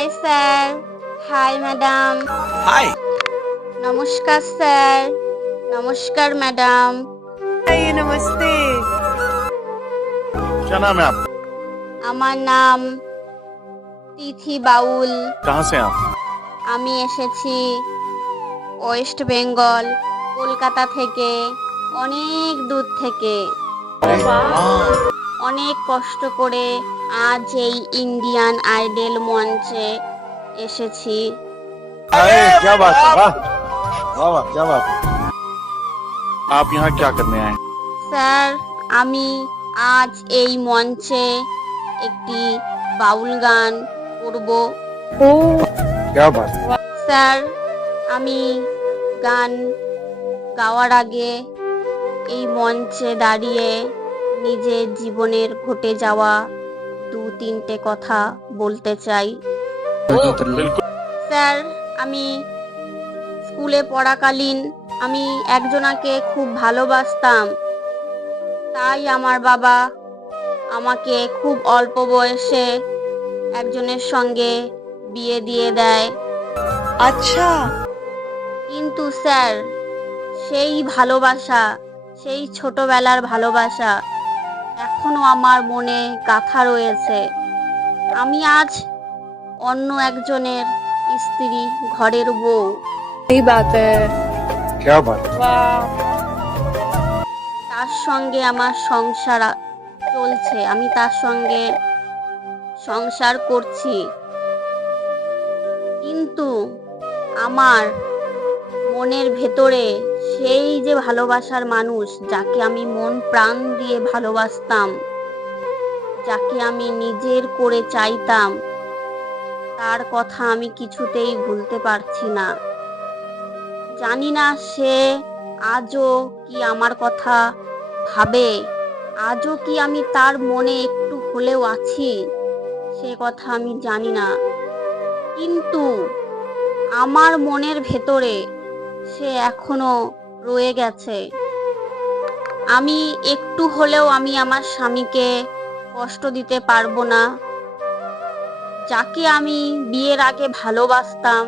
hi sir hi madam hi নমস্কার sir নমস্কার madam आइए नमस्ते क्या नाम है आप আমার নাম তিথি বাউল कहाँ से हैं आप আমি এসেছি ওয়েস্ট বেঙ্গল কলকাতা থেকে অনেক দূর থেকে অনেক কষ্ট করে আজ এই ইন্ডিয়ান আইডল মঞ্চে এসেছি अरे क्या बात है वाह वाह वाह क्या बात है आप यहाँ क्या करने आए স্যার আমি আজ এই মঞ্চে একটি বাউল গান করব क्या बात है স্যার আমি গান গাওয়ার আগে এই মঞ্চে দাঁড়িয়ে নিজের জীবনের ঘটে যাওয়া দু তিনটে কথা বলতে চাই। স্যার আমি স্কুলে পড়াকালীন আমি একজনাকে খুব ভালোবাসতাম। তাই আমার বাবা আমাকে খুব অল্প বয়সে একজনের সঙ্গে বিয়ে দিয়ে দেয়। আচ্ছা। কিন্তু স্যার সেই ভালোবাসা সেই ছোটবেলার ভালোবাসা এখনও আমার মনে গাথা রয়েছে। আমি আজ অন্য একজনের স্ত্রী ঘরের বউ। এই বাতে। তার সঙ্গে আমার সংসার চলছে। আমি তার সঙ্গে সংসার করছি। কিন্তু আমার মনের ভেতরে সেই যে ভালোবাসার মানুষ যাকে আমি মন প্রাণ দিয়ে ভালোবাসতাম, যাকে আমি নিজের করে চাইতাম, তার কথা আমি কিছুতেই ভুলতে পারছি না। জানি না সে আজও কি আমার কথা ভাবে, আজও কি আমি তার মনে একটু হলেও আছি, সে কথা আমি জানি না। কিন্তু আমার মনের ভেতরে সে এখনও রয়ে গেছে আমি একটু হলেও আমি আমার স্বামীকে কষ্ট দিতে পারবো না যাকে আমি বিয়ের আগে ভালোবাসতাম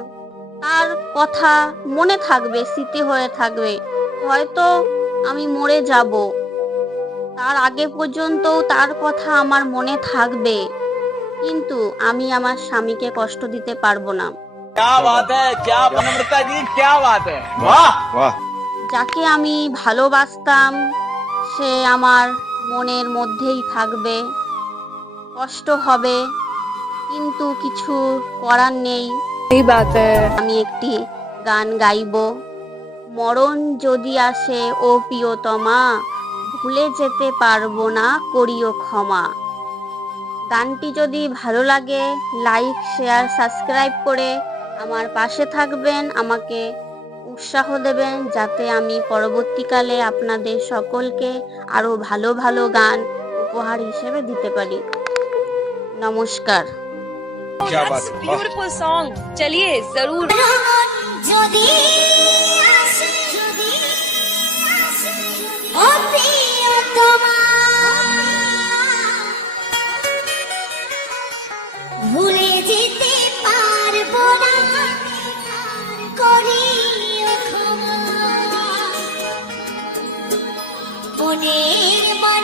তার কথা মনে থাকবে স্মৃতি হয়ে থাকবে হয়তো আমি মরে যাব তার আগে পর্যন্তও তার কথা আমার মনে থাকবে কিন্তু আমি আমার স্বামীকে কষ্ট দিতে পারবো না क्या बात है क्या विनम्रता जी क्या बात है वाह वाह যাকে আমি ভালোবাসতাম, সে আমার মনের মধ্যেই থাকবে। কষ্ট হবে, কিন্তু কিছু করার নেই। আমি একটি গান গাইব। মরণ যদি আসে, ও প্রিয়তমা, ভুলে যেতে পারব না, করিও ক্ষমা। গানটি যদি ভালো লাগে লাইক শেয়ার সাবস্ক্রাইব করে আমার পাশে থাকবেন। আমাকে উৎসাহ দেবেন যাতে আমি পরবর্তীকালে আপনাদের সকলকে আরও ভালো ভালো গান উপহার হিসেবে দিতে পারি। নমস্কার। মনের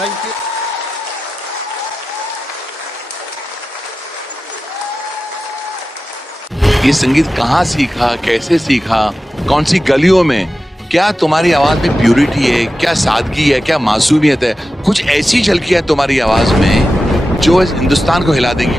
थैंक यू ये संगीत कहाँ सीखा, कैसे सीखा, कौन सी गलियों में? क्या तुम्हारी आवाज़ में प्यूरिटी है? क्या सादगी है? क्या मासूमियत है? कुछ ऐसी झलकियाँ तुम्हारी आवाज़ में जो इस हिंदुस्तान को हिला देंगी।